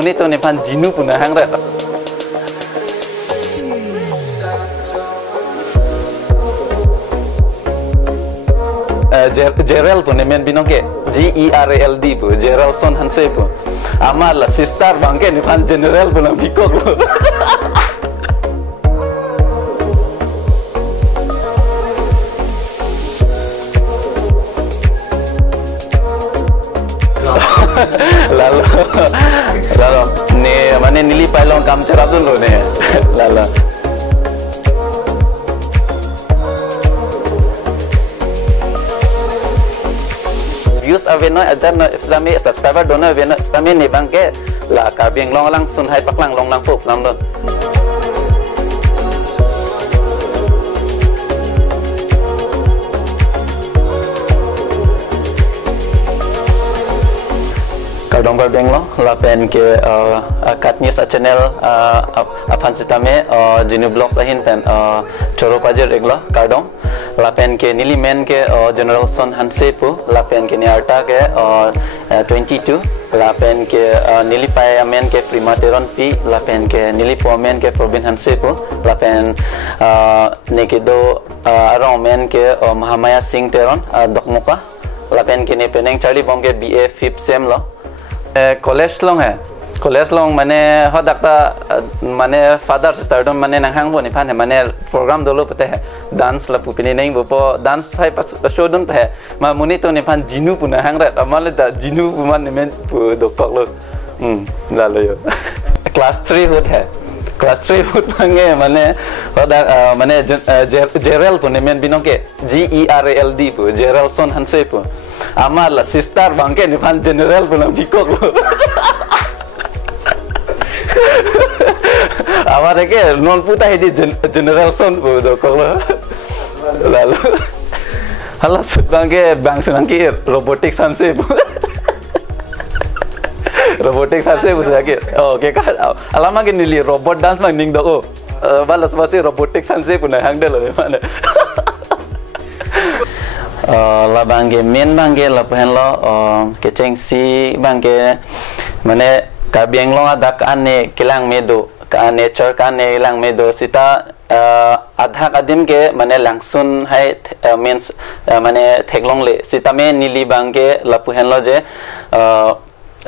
muni to ni pan jinu puna hang re Gerald pun men binoke GERALD pu Geraldson Hanse pu amal la sister bangke ni pan general pun bikok lo lalu ni mana nili pailong kam cerabun lo ne lalu views aveno ada no Islami subscriber dono aveno Islami ni bangke la kabieng long lang sun hai paklang long lang pup lam lo Kardong barbeng lo la pen ke kat news channel apan sistame jinu blog sahin pen choro pajer eglo kardong lapen ke nili men ke general son hanse pu lapen ke niarta ke 22 lapen ke nili pai men ke primateron pi lapen ke nili po men ke probin hanse pu lapen nekedo arong men ke mahamaya singh teron dokmuka lapen ke ne peneng charlie bom ke BA 5th sem lo college long hai college long mane hodakta mane father sister don mane nanghang bo ni phan mane program dolo pate hai dance la pupini nei bo dance hai show don pe ma muni to ni phan jinu puna hang ra amal da jinu man ni men pu dokok lo la lo yo class 3 hot hai class 3 hot mange mane hodak mane Gerald pun ni men binoke GERALD pu Geraldson Hanse pu amal la sister bangke ni phan general pun bikok lo Awak ke non puta di general son bu dokok lo lalu halas bangke bang senang ki robotik sanse bu robotik sanse bu sakit oh ke kan alama ke nili robot dance mang ning dok balas basi robotik sanse pun hang de lo mana la bangke men bangke la pen lo ke cheng si bangke mane kabieng lo adak ane kilang medo ka nature ka ne lang medo sita adha kadim ke mane langsun hai means mane theklong le sita me nili bangke lapu hen lo je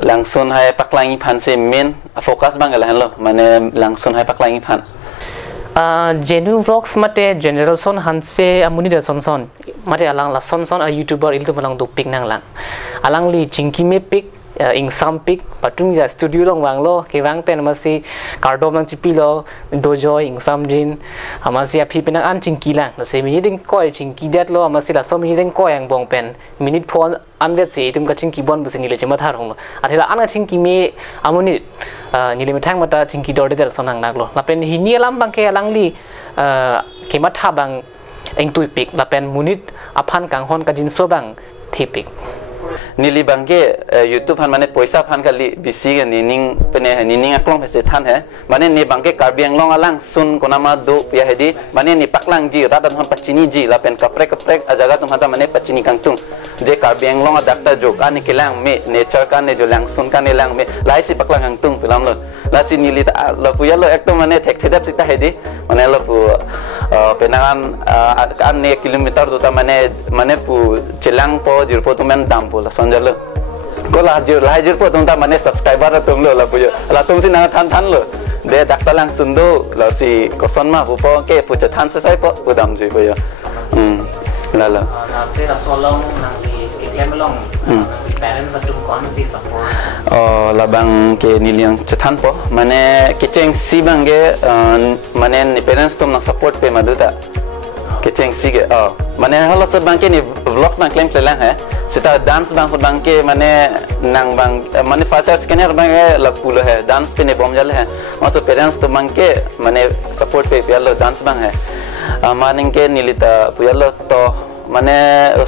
langsun hai paklangi phan se main focus bang la hen lo mane langsun hai paklangi phan Genu vlogs mate Generalson Hanse amuni da son mate alang la son a YouTuber iltu malang du pik nang lang alang li chingki me pik ing sampik patung ya studio long wang lo ke wang pen masi kardom lang chipi lo dojo ing samjin amasi api penang an chingki lang la se minit ding koi chingki dat lo amasi la so minit ding koi ang bong pen minit phone anvet se tum ka chingki bon busi nile chema thar hong athela an chingki me amuni nile methang mata chingki dorde der sonang nak lo la pen hini lam bang ke alang li ke matha bang eng tuipik la pen munit aphan kang hon ka jin so bang thipik nili bangke YouTube han mane poisa phan kali bisi ke nining pene nining aklong pese than hai mane ni bangke karbiang long alang sun konama do ya hedi mane ni paklang ji radan ham pachini ji la pen kaprek ajaga tum hata mane pachini kangtung je karbiang long adakta jo kan kelang me nature kan ne jo lang sun kan ne lang me lai si paklang kangtung pelam lo la si nili ta la pu ya lo ekto mane thek thedat sita hedi mane lo pu penangan kan ne kilometer do ta mane pu chelang po jirpo tu men dam po la sonjalo ko lahir po tum ta mane subscriber tum lo la pu la tum si na than lo de dakta lang sundo la si koson ma pu po ke pu cha than sai po pu dam ji po ya la na te la solong nang li ke kemelong parents atum kon si support la bang ke niliang chathan po mane kicheng si bangge mane ni parents tum nang support pe maduta kicheng si ge mane halo sa bangke ni vlogs nang claim klelang hai sita dance bang ke mane nang bang mane fast scanner bang la pulo hai dance pe ne bom jale hai maso parents tum bangke mane support pe pialo dance bang hai maning ke nilita puyalo to mane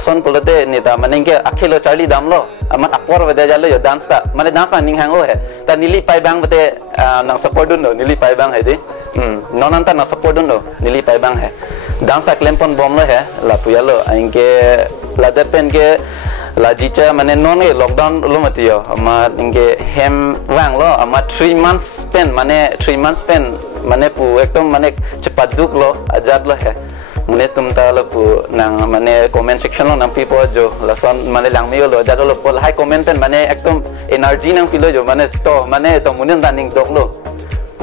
son pulote nita maning ke akhilo charlie damlo amat akor wede jalo yo dance ta mane dance ma ning hango he ta nili pai bang bete nang support dun nili pai bang he di nonan ta na support dun nili pai bang he dance klempon bom lo he la puyalo ainge la depen ke Lajicha mane non ke lockdown lo matiyo ama inge hem wang lo ama 3 months spend mane 3 months spend mane pu ekdom mane cepat duk lo ajat lo he mane tumta lo pu nang mane comment section lo nang people jo lason mane langmi lo ajat lo pol hai comment pen mane ekdom energy nang pilo jo mane to munin taning dok lo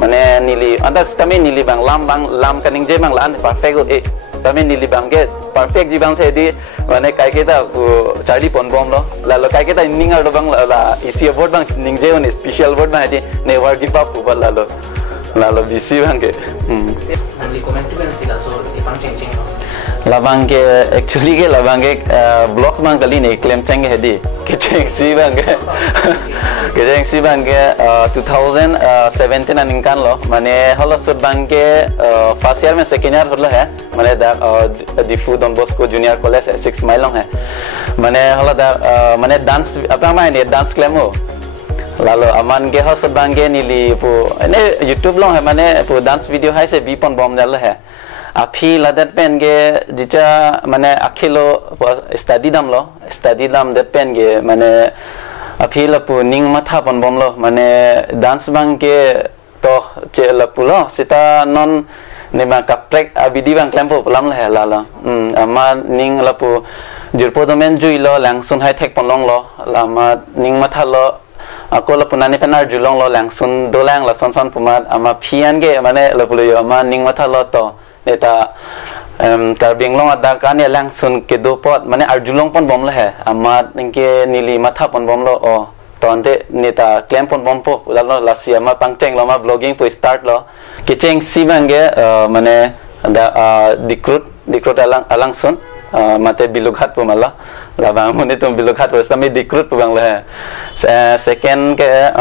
mane nili antas tame nili bang lam kaning je bang lan perfect e tame nili bang ke perfect ji bang se di mane kai kita Charlie pon bom lo lalu kai kita ningal do bang la isi award bang ning je on special award bang di never give up ubal lalu bisi bang ke nanti comment tu kan sila so ipang changing lo labang ke actually ke labang ke blogs bang kali ni claim chang ke di ke chang si bang ke 2017 aning kan lo mane holo sud bang ke first year में second year holo है mane da difu Don Bosco junior college है 6 mile long है mane holo da mane dance apa namanya dance claim ho lalu aman ke holo sud bang ke nili pu ini YouTube long है mane pu dance video hai se bipon bom dal है api ladat pen ke jicha mane akhilo study dam that pen ke mane api la pu ning matha pon bom lo mane dance bang ke to che la pu lo sita non ne ma kaprek abidi bang klempo pelam la la ama ning la pu jirpo domen jui lo langsun hai thek pon long lo lama ning matha lo ako la punani penar julong lo langsun dolang la son pumat ama phian ge mane la pu yo ama ning matha lo to neta karbing long ada kan ya langsung ke do pot mane arjulong pon bom la hai amat ningke nili matha pon bom lo o tonte neta claim pon bom po lalu lasi ama pangcheng lo ma blogging po start lo kicheng sibange mane ada dikrut alang sun mate bilughat po mala labang mune tum bilughat po sami dikrut po bang la second ke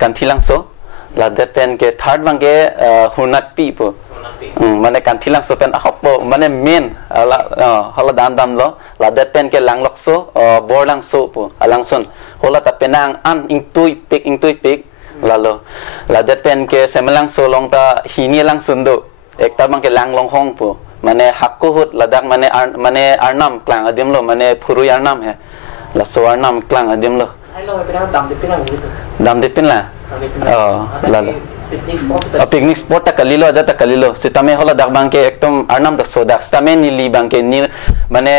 kantilang so la depen ke third bangke hunat pi po mane kantilang so pen ahop mane main hala dam lo la det pen ke langlok so borlang so po alangson hola ta penang an ingtui pik lalo la det pen ke semelang so long ta hini lang sundo ekta bang ke langlong hong po mane hakko hut ladak mane arnam klang adim lo mane phuru arnam he la so arnam klang adim lo hello penang dam dipin la lalo picnic spot ta kalilo ada ta kalilo sitame hola dak bangke ektom arnam da sodak stame nili bangke ni mane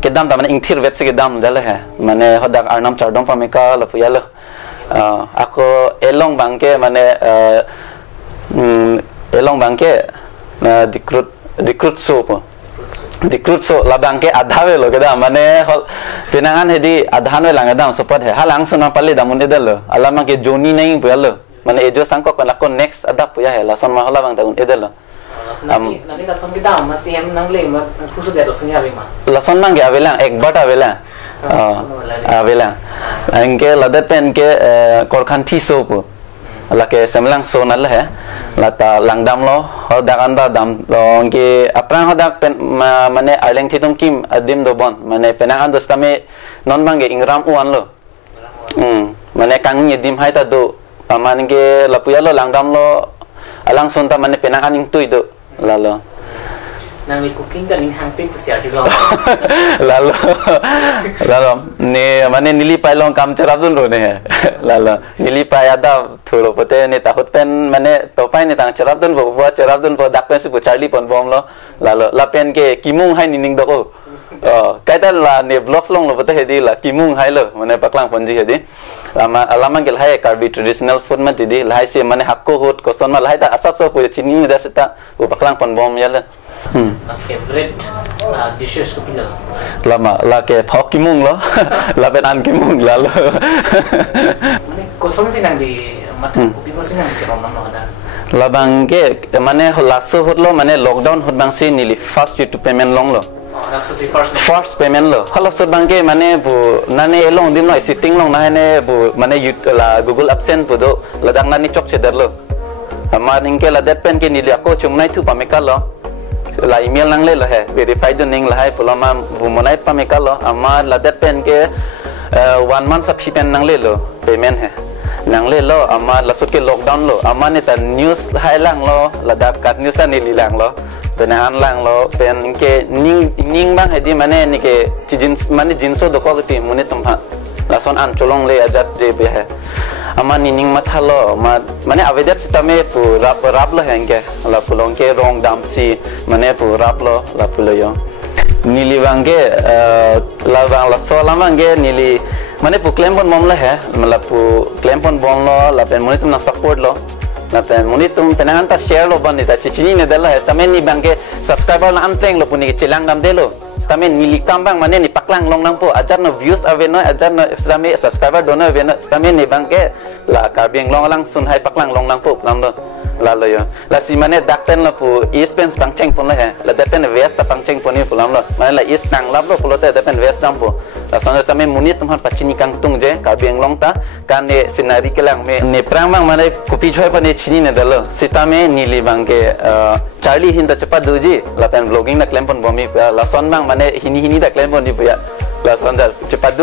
kedam ta mane ingthir vet se kedam dala hai mane hodak arnam chardom pameka la puyalo ako elong bangke mane elong bangke dikrut so la bangke adhawe lo kedam mane pinangan hedi adhan we langadam support hai halang suna palle damun edalo alama ke joni nei puyalo mane ejo sangko kon next adap ya he lason ma hola bang taun edelo nanti lason kita masih hem nang le ma khusus de lason ya ma lason nang ge avelang ek bata avelang avelang angke ladat pen ke korkhan thi so pu lake semlang so nal he lata langdam lo hodak anda dam lo ke aprang hodak pen mane arleng thitum kim adim do bon mane penang andos tame non bang ge ingram uan lo mane kang nyedim hai ta do paman ke lapuya lo langdam lo alang sunta mane penang aning tu itu lalu nang ni cooking kan ning hang ping siar juga lalu ne mane nili pai long kam cerap dun ro ne lalu nili pai ada thuro pote ne takut pen mane topai ne tang cerap dun bo cerap dun bo dak pen su Charlie pon bom lo lalu lapen ke kimung hai nining doko kaita la ne vlogs long lo pote hedi la kimung hai lo mane paklang ponji hedi lama gel hai karbi traditional food ma tidi lai se mane hakko hot koson ma lai ta asap so pu chini da seta paklang pon bom yala favorite dishes ko pila lama la ke phok kimung lo la pen an kimung la lo mane koson sinang di matha ko pi koson nang rom nam ada la bang ke mane lasso hot lo mane lockdown hot bang si nili first YouTube payment long lo first payment lo halo so bang ke mane bu nane elong dim lo sitting long na ne bu mane la Google Absent bu do la dang nani chok cheder lo ama ningke la dat pen ke nili ako chumnai thu pameka lo la email nang le lo he verified ning la hai polama bu monai pameka lo ama la dat pen ke 1 month subscription nang le lo payment he nang le lo ama la sut ke lockdown lo ama ne ta news hai lang lo la dat kat news ni li lang lo penahan lang lo pen ke ning bang hedi mane ni ke mane jinso doko gati mune tumha lason an cholong le ajat je pe hai ama ning mathalo mane avedat stame pu rap lo henge la pulong ke rong damsi mane pu rap lo la pulo yo nili bangge la bang la so lama ge nili mane pu claim pon mom la hai la pu claim pon bon lo la pen mune tum na support lo na pen muni tum penahan ta share lo ban ta chichini ne dela hai tamen ni bangke subscriber la anpleng lo puni chilang dam delo tamen ni likam bang mane ni paklang long nang po ajar no views ave no ajar no stame subscriber dono ave no tamen ni bangke la karbeng long lang sun hai paklang long nang po lam do la lo yo la si mane dakten la pu eastpens pangcheng pon la hai la daten west ta pangcheng poni pulam lo mane la east nang lab lo pulo te daten west dam po la sonda tamen muni tum han pachini kang tung je karbeng long ta kan ne sinari kelang me ne prang bang mane kopi choi pa ne chini ne dalo sitame nili bangke Charlie hinda cepat duji lapan vlogging na claim pon bomi la son bang mane hini da claim pon di ya la son da cepat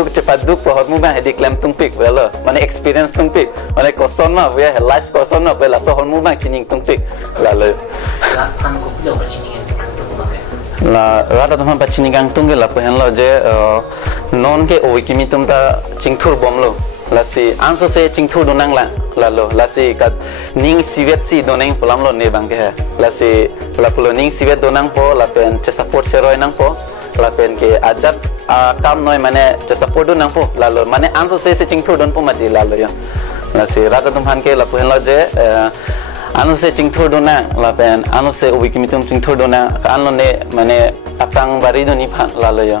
duk pohon mu bang hedi claim tung pik wala mane experience tung pik mane koson ma ya life koson ma wala so hon mu bang chining tung pik la le la kan ko pilo ka chining la rada teman pachini gang tung la po hen lo je non ke o kimi tum ta chingthur bom lo la si anso se chingthur donang la lo la si kat ning sivet si doneng pulam lo ne bang ke la si la pulo ning sivet donang po la pen che support seroi nang po la pen ke ajat kam noi mane che support donang po la lo mane anso se chingthur don po mati la lo yo la si rada tum han ke la po hen lo je anu se chingthur donang la pen anu se o kimi tum chingthur donang kan lo ne mane atang bari do ni phan la lo yo